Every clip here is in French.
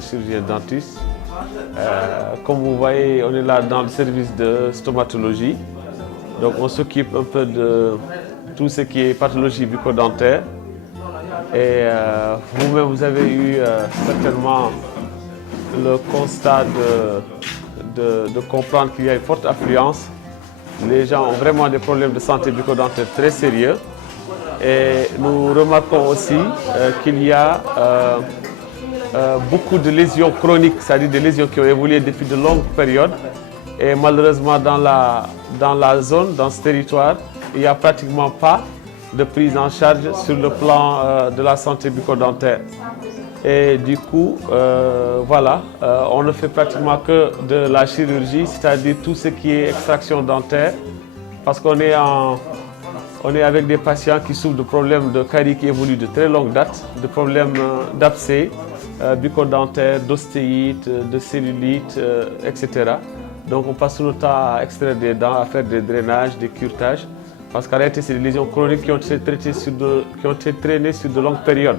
chirurgien dentiste. Comme vous voyez, on est là dans le service de stomatologie. Donc on s'occupe un peu de tout ce qui est pathologie bucco-dentaire. Et vous-même, vous avez eu certainement le constat de comprendre qu'il y a une forte affluence. Les gens ont vraiment des problèmes de santé bucco-dentaire très sérieux. Et nous remarquons aussi qu'il y a beaucoup de lésions chroniques, c'est-à-dire des lésions qui ont évolué depuis de longues périodes. Et malheureusement, dans la zone, dans ce territoire, il n'y a pratiquement pas de prise en charge sur le plan de la santé bucco-dentaire. Et du coup, on ne fait pratiquement que de la chirurgie, c'est-à-dire tout ce qui est extraction dentaire, parce qu'on est avec des patients qui souffrent de problèmes de caries qui évoluent de très longue date, de problèmes d'abcès bucco-dentaire, d'ostéite, de cellulite, etc. Donc on passe notre temps à extraire des dents, à faire des drainages, des curetages, parce qu'en réalité, c'est des lésions chroniques qui ont été traînées sur de longues périodes.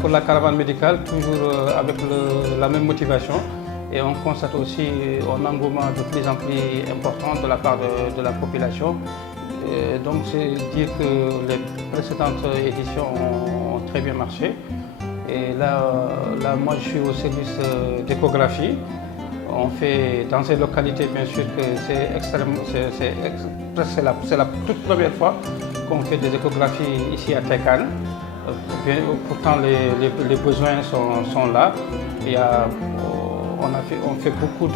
Pour la caravane médicale, toujours avec la même motivation, et on constate aussi un engouement de plus en plus important de la part de la population. Donc c'est dire que les précédentes éditions ont très bien marché. Et là moi je suis au service d'échographie. On fait dans ces localités, bien sûr que c'est la toute première fois qu'on fait des échographies ici à Tekane. Pourtant les besoins sont là. On fait beaucoup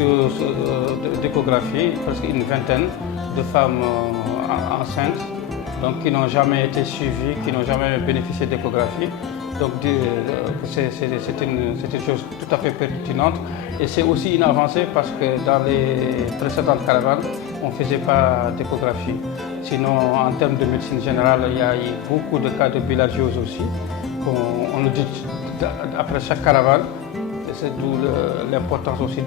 d'échographies, presque une vingtaine de femmes enceintes, donc qui n'ont jamais été suivies, qui n'ont jamais bénéficié d'échographie. Donc c'est une chose tout à fait pertinente, et c'est aussi une avancée parce que dans les précédentes caravanes, on ne faisait pas d'échographie. Sinon, en termes de médecine générale, il y a eu beaucoup de cas de bilharziose aussi. On le dit après chaque caravane. C'est d'où l'importance aussi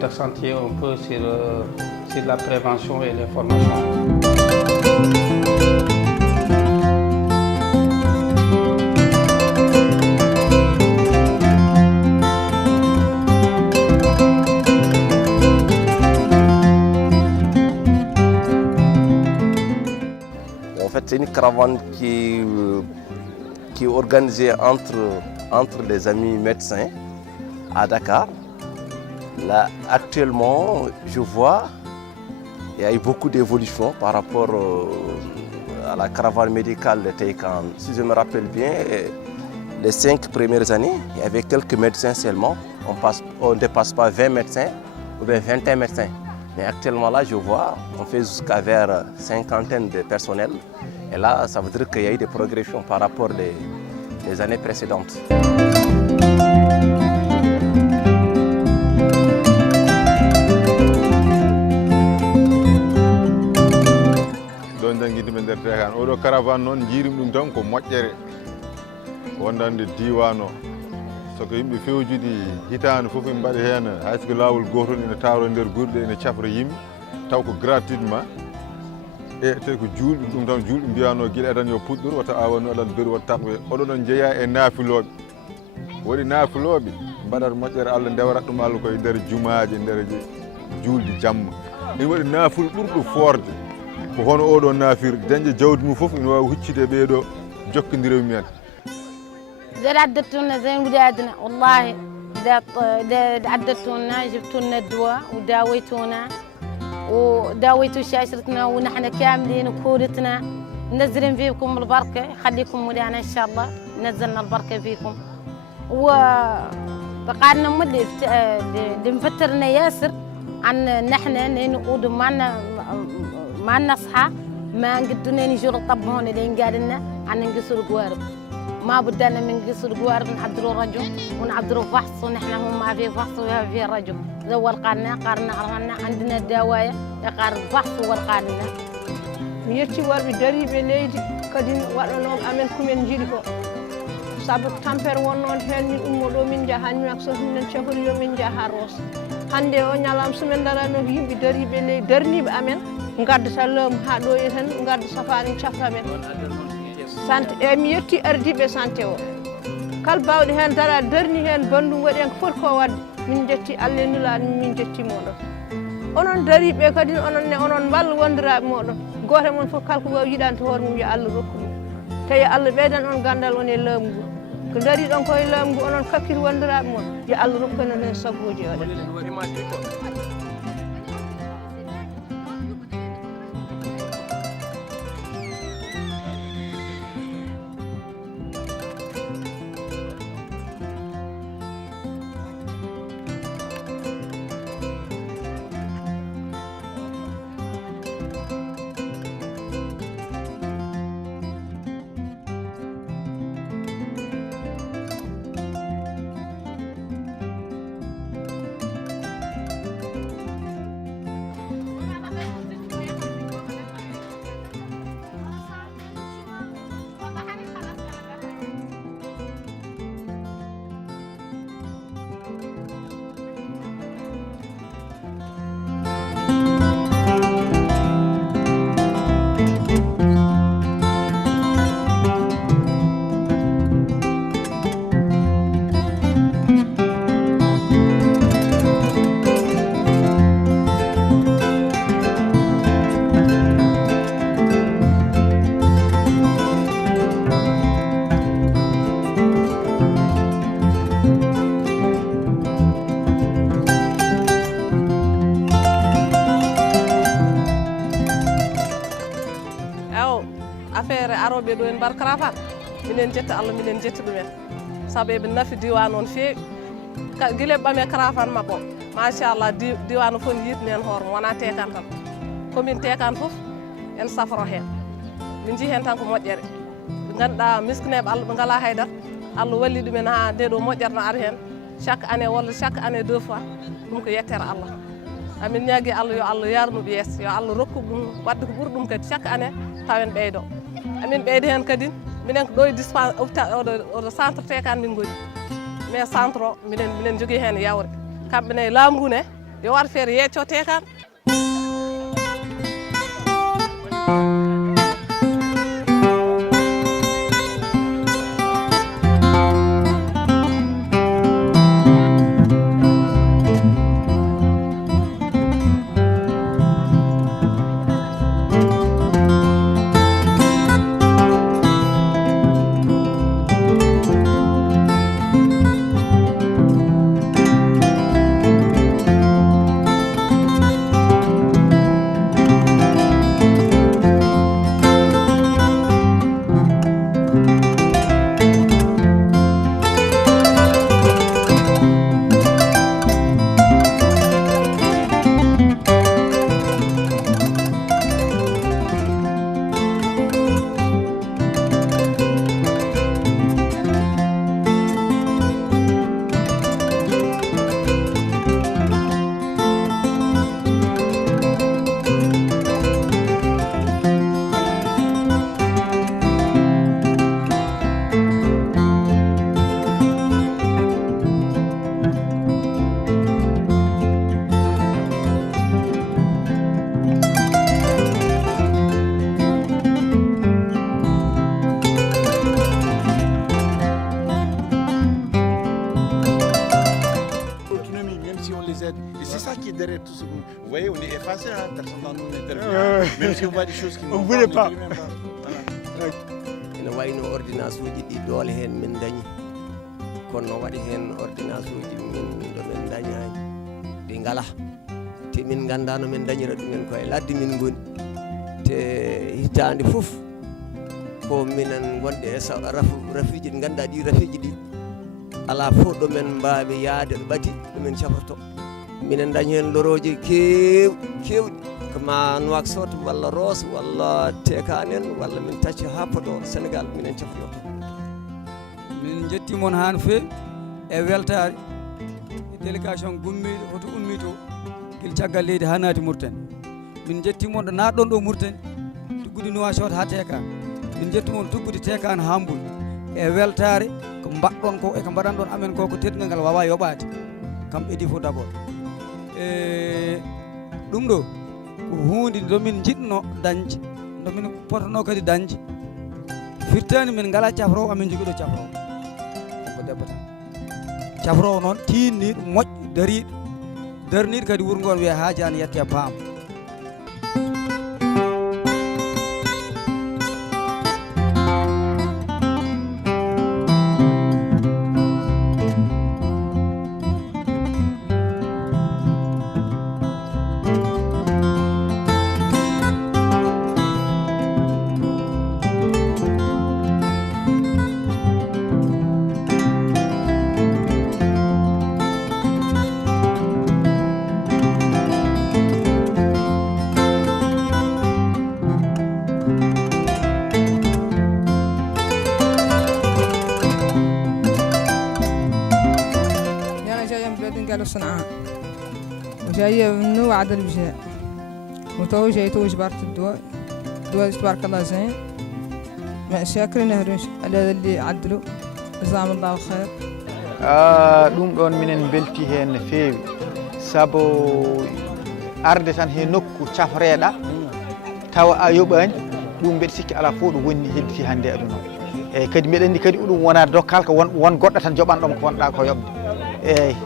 d'accentuer un peu sur la prévention et l'information. En fait, c'est une caravane qui est organisée entre les amis médecins à Dakar. Là, actuellement, je vois qu'il y a eu beaucoup d'évolution par rapport à la caravane médicale de Tekane. Si je me rappelle bien, les 5 premières années, il y avait quelques médecins seulement. On ne dépasse pas 20 médecins ou bien 21 médecins. Mais actuellement, là, je vois, on fait jusqu'à vers 50 de personnel. Et là, ça veut dire qu'il y a eu des progressions par rapport aux années précédentes. Oɗo caravane noon jiirim ɗum tan ko moƴƴere wondande diwan o soko yimɓe fewjude hitande fof en mbaɗi hen hayso lawol gotol ene tawro nder gurɗe ene cafra yimɓe taw ko gratuitement e tawi ko julɓe ɗum tan julɓe mbiyano guila adan yo puɗɗor wata awano aɗan dori wata taqwe oɗo ɗon jeeya e naafiloɓe waɗi naafiloɓe mbaɗata moƴƴere Allah ndewarat ɗum Allah koye nder jumaji nder julde jamma ene waɗi naaful ɓurɗo forde ko hono oɗo naafir dañde jawdi mum fof ina wawi huccide ɓeeɗo jokkodira mumen إذا عدلتوا لنا زي ولادنا والله إذا عدلتوا لنا جبتوا لنا الدواء وداويتونا وداويتوا شاشرتنا ونحن كاملين وكورتنا منزلين فيكم البركة يخليكم مولانا إن شاء الله نزلنا البركة فيكم فقعدنا مدة نفترنا ياسر عن نحن نقود ما نصحى ما نقدرنا نجور الطب هون اللي قالنا عن نقصر قوارب ما بدنا من قصر قوارب نحضروا رجل ونحضروا فحص ونحن هم ما في فحص وما في رجل زول قارنا عرفنا عندنا الدوايا يقارن فحص والقارنا يرتي وربي دريبه ليدي كدين wadano amen kumen jidi ko sabu tamper wonnon hen min ummodo min jahan mi akso min chehori yo min jaha ros hande o nyalam sumen darano yimbe daribe ley darnibe amen gadda salam ha do yeten gadda safani chafta men sante e mi yetti ardibe sante o kal bawde hen dara darni hen bandum wadi en fot ko wadde min jetti alle nula min jetti modo onon daribe kadi onon ne onon bal wondirabe modon goto mon fof kala ko wawi yidande hoore mum yo Allah rokku ɗum tawi Allah ɓeydan on gandal woni laamu ngu ko dari ɗon koye laamu ngu onon kakkiri wondiraɓe moon yo Allah rokku en hen sagoji oɗon aroɓe ɗo en mbar Karafane minen jetta Allah minen jetti ɗumen saabu eɓe nafi diwan on feewi guila ɓame Karafane mabɓe machallah diwan fof ne yitni hen hoore wona tekan tan commune tekan foof en safro hen min jii hen tan ko moƴƴere ɓe ganduɗa miskineɓe Allah ɓe ngala haydara Allah walli ɗumen ha nde ɗo moƴƴere no ara hen chaque année walla chaque année 2 fois ɗum ko yettere Allah amin ñaagui Allah yo Allah yarnuɓe yeeso yo Allah rokku ɗum wadde ko ɓuuri ɗum kadi chaque année tawen ɓeydo amin ɓeyde hen kadi minen ko ɗo e dispense oɗo centre tekan min goni mais centre o minen jogui hen yawre kamɓene laamu ngu ne yo war feere yecco tekan Et c'est ça qui est derrière tout ce que vous voyez, on est effacé, hein, personne dans nous n'intervient. Même si on voit des choses qui on ne voulait pas. ene wayno ordonnance uji ɗi doole hen min dañi kono no waɗi hen ordonnance uji min ɗo min dañani ɗi ngala te min ganda no min dañira ɗumen koye ladde min goni te hitande fof ko minen gonɗe e rafiji ɗi ganduɗa ɗi rafiji ɗi ala fof ɗumen mbawi yaade ɗo ɓadi ɗumen cafroto minen dañi hen loroji kewɗi koma Nouakchott walla Ross walla Tekanen walla min tacci ha Podor Sénégal minen cafroto min jettimon ha no feewi e weltare délégation gummiɗo hoto ummi to guila caggal leydi ha naati Mauritanie min jettimon ɗo natɗon ɗo Mauritanie tuggude Nouakchott ha Tekane min jettimon tuggude Tekane ha Mboul e weltare ko mbaɗɗon ko e ko mbaɗanɗon amen ko teddugal ngal wawa yoɓade kam idi fof d' abord e ɗum ɗo ko hunde ndomin jiɗno dañde ndomin potono kadi dañde firtani min ngala cafrowo amin jogui ɗo cafrowo ko debbo tan cafrowo noon tinniɗo moƴƴo dariɗo darniɗo kadi wuuro ngon wiya haajani yette paam صنعاء وجاية من وعد البجاء متوجة وجبارة الدواء تبارك الله زين شاكرين على اللي عدلوا جزاهم الله خير ɗum ɗon minen belti hen no feewi sabu arde tan he nokku cafreɗa tawa a yoɓani ɗum mbeɗa sikki ala fof ɗo wonni hedditi hande aduna eyyi kadi mbeɗa andi kadi ɗum wona dokkal ko won goɗɗo tan joɓanɗoma ko wonɗa ko yoɓde eyyi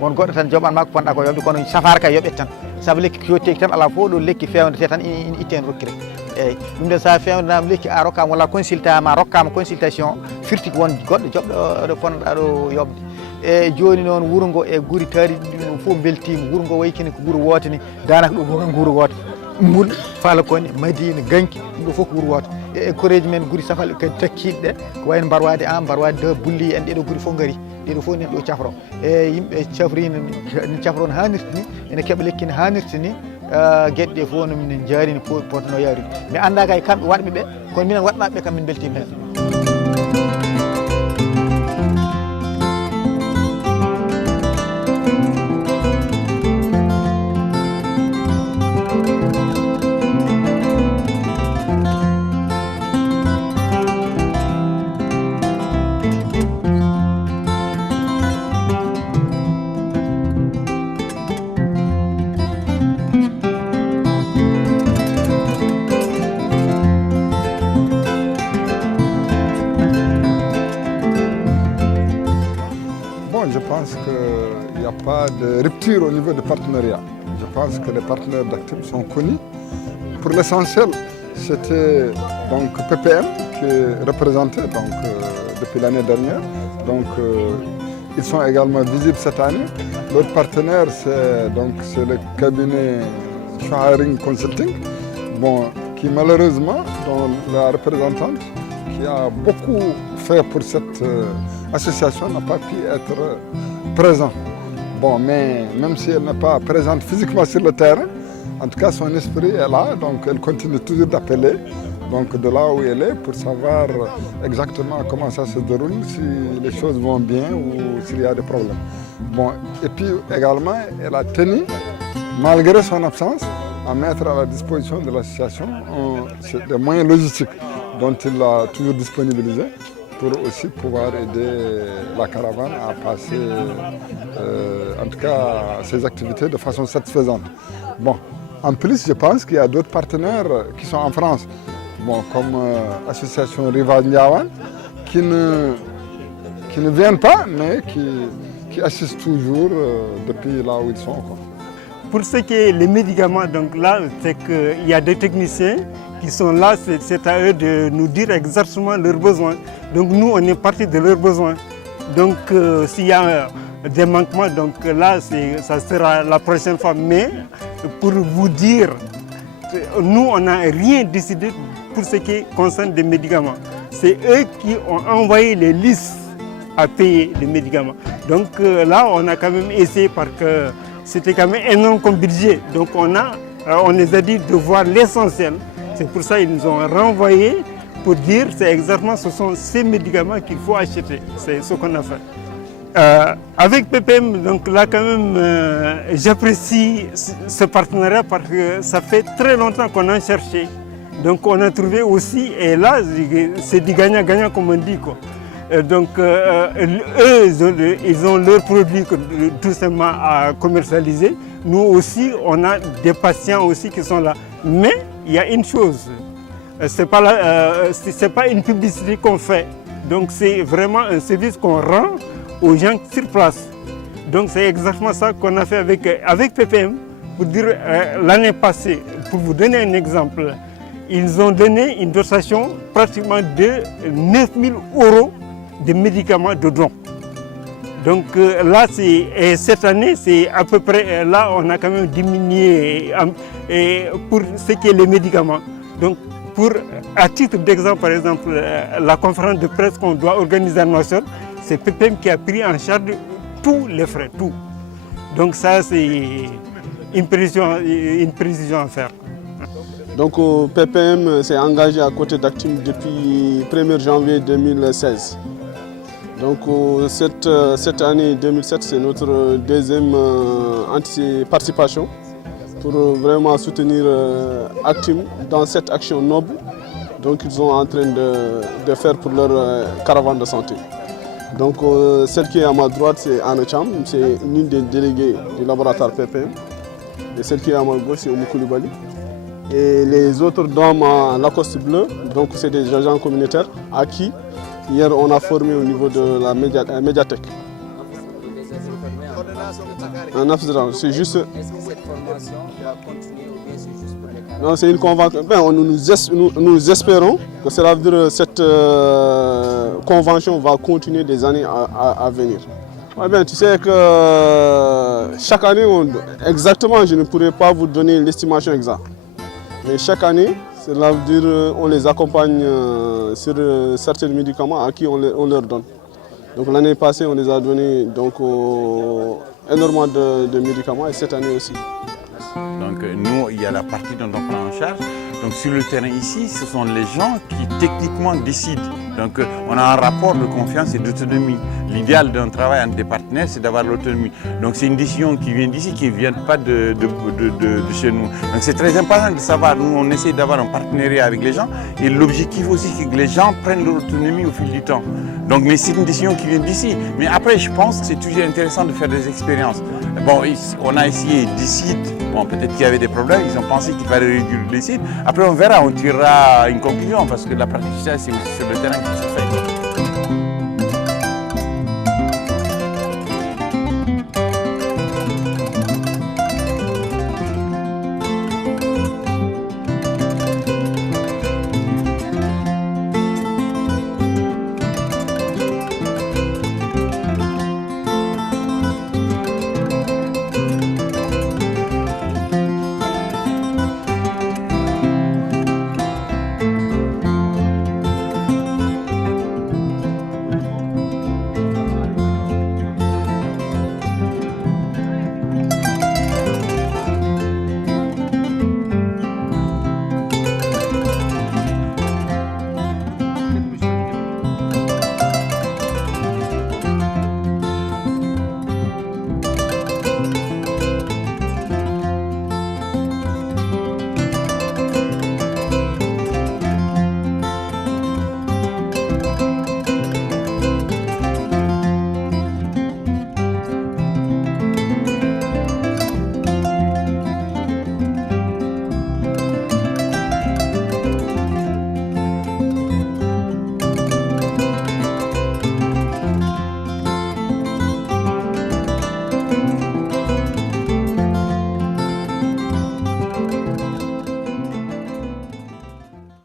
won goɗɗo tan joɓanma ko ponɗa ko yoɓde kono safara ka yoɓet tan saabu lekki ko yotteki tan ala fof ɗo lekki fewnete tan ina itte hen rokkire eyyi ɗum de sa fewnanama lekki a rokkama walla consultama rokkama consultation firti ko won goɗɗo joɓɗo ɗo ponnoɗa ɗo yoɓde eyyi joni noon wuuro ngo e guuri taari ɗum fof beltima wuuro ngo waykini ko wuuro woto ni danaka ɗum fof ko wuuro woto Mboul Falakone Madina Ganki ɗum ɗo fof ko wuuro woto e koreji men guuri safal kadi takkiɗe ɗe ko wayno Barwade Am Barwade 2 Bulli en ɗeɗo guuri fof gaari ɗeɗo fof nen ɗo cafro e yimɓe cafrino ne cafro no hannirta ni ene keeɓa lekki no hannirta ni gueɗe ɗe fof no minen jaari no potno yaarude mi anda kay kamɓe waɗɓe ɓe kono minen waɗnaɓe kam min beltima hen Je pense qu'il n'y a pas de rupture au niveau du partenariat. Je pense que les partenaires d'Actim sont connus. Pour l'essentiel, c'était donc PPM qui représentait depuis l'année dernière. Donc ils sont également visibles cette année. L'autre partenaire, c'est le cabinet Sharing Consulting, qui malheureusement, dont la représentante, qui a beaucoup fait pour cette association, n'a pas pu être présente. Mais même si elle n'est pas présente physiquement sur le terrain, en tout cas son esprit est là, donc elle continue toujours d'appeler de là où elle est pour savoir exactement comment ça se déroule, si les choses vont bien ou s'il y a des problèmes. Et puis également, elle a tenu, malgré son absence, à mettre à la disposition de l'association des moyens logistiques dont il a toujours disponibilisé pour aussi pouvoir aider la caravane à passer en tout cas ses activités de façon satisfaisante. En plus, je pense qu'il y a d'autres partenaires qui sont en France, comme l'association Rivage Ndiawan, qui ne viennent pas, mais qui assistent toujours depuis là où ils sont. Pour ce qui est les médicaments, donc là, c'est qu'il y a des techniciens qui sont là, c'est à eux de nous dire exactement leurs besoins. Donc nous, on est parti de leurs besoins. Donc s'il y a des manquements, donc là, ça sera la prochaine fois. Mais pour vous dire, nous, on n'a rien décidé pour ce qui concerne des médicaments. C'est eux qui ont envoyé les listes à payer les médicaments. Donc là, on a quand même essayé parce que c'était quand même énorme comme budget. Donc on les a dit de voir l'essentiel. C'est pour ça qu'ils nous ont renvoyé pour dire c'est exactement ce sont ces médicaments qu'il faut acheter. C'est ce qu'on a fait. Avec PPM, donc là quand même, j'apprécie ce partenariat parce que ça fait très longtemps qu'on a cherché. Donc on a trouvé aussi, et là c'est du gagnant-gagnant comme on dit, quoi. Donc eux, ils ont leurs produits tout simplement à commercialiser. Nous aussi, on a des patients aussi qui sont là. Mais il y a une chose, c'est pas une publicité qu'on fait. Donc c'est vraiment un service qu'on rend aux gens sur place. Donc c'est exactement ça qu'on a fait avec PPM. Pour dire l'année passée, pour vous donner un exemple, ils ont donné une dotation pratiquement de 9 000 € de médicaments de dons. Donc là, et cette année, c'est à peu près, là on a quand même diminué pour ce qui est les médicaments. Donc à titre d'exemple, par exemple, la conférence de presse qu'on doit organiser à Nouakchott, c'est PPM qui a pris en charge tous les frais, tout. Donc ça, c'est une précision à faire. Donc PPM s'est engagé à côté d'Actim depuis 1er janvier 2016. Donc cette année 2007, c'est notre deuxième participation pour vraiment soutenir Actim dans cette action noble. Donc ils sont en train de faire pour leur caravane de santé. Donc celle qui est à ma droite, c'est Anne Cham, c'est l'une des déléguées du laboratoire PPM. Et celle qui est à ma gauche, c'est Oumou Koulibaly. Et les autres dames à Lacoste bleu, donc c'est des agents communautaires à qui hier on a formé au niveau de la médiathèque. C'est juste. Est-ce que cette formation va continuer ou bien c'est juste pour les... Non, c'est une convention. Nous espérons que cela veut dire que cette convention va continuer des années à venir. Ouais, bien, tu sais que chaque année, exactement, je ne pourrais pas vous donner l'estimation exacte. Mais chaque année, cela veut dire qu'on les accompagne sur certains médicaments à qui on leur donne. Donc l'année passée, on les a donné énormément de médicaments et cette année aussi. Donc nous, il y a la partie dont on prend en charge. Donc sur le terrain ici, ce sont les gens qui techniquement décident. Donc on a un rapport de confiance et d'autonomie. L'idéal d'un travail entre des partenaires, c'est d'avoir l'autonomie. Donc c'est une décision qui vient d'ici, qui ne vient pas de chez nous. Donc c'est très important de savoir, nous on essaie d'avoir un partenariat avec les gens et l'objectif aussi c'est que les gens prennent leur autonomie au fil du temps. Donc mais c'est une décision qui vient d'ici. Mais après je pense que c'est toujours intéressant de faire des expériences. Bon, on a essayé d'ici, bon, peut-être qu'il y avait des problèmes, ils ont pensé qu'il fallait réduire les sites. Après on verra, on tirera une conclusion parce que la pratique c'est aussi sur le terrain qui se fait.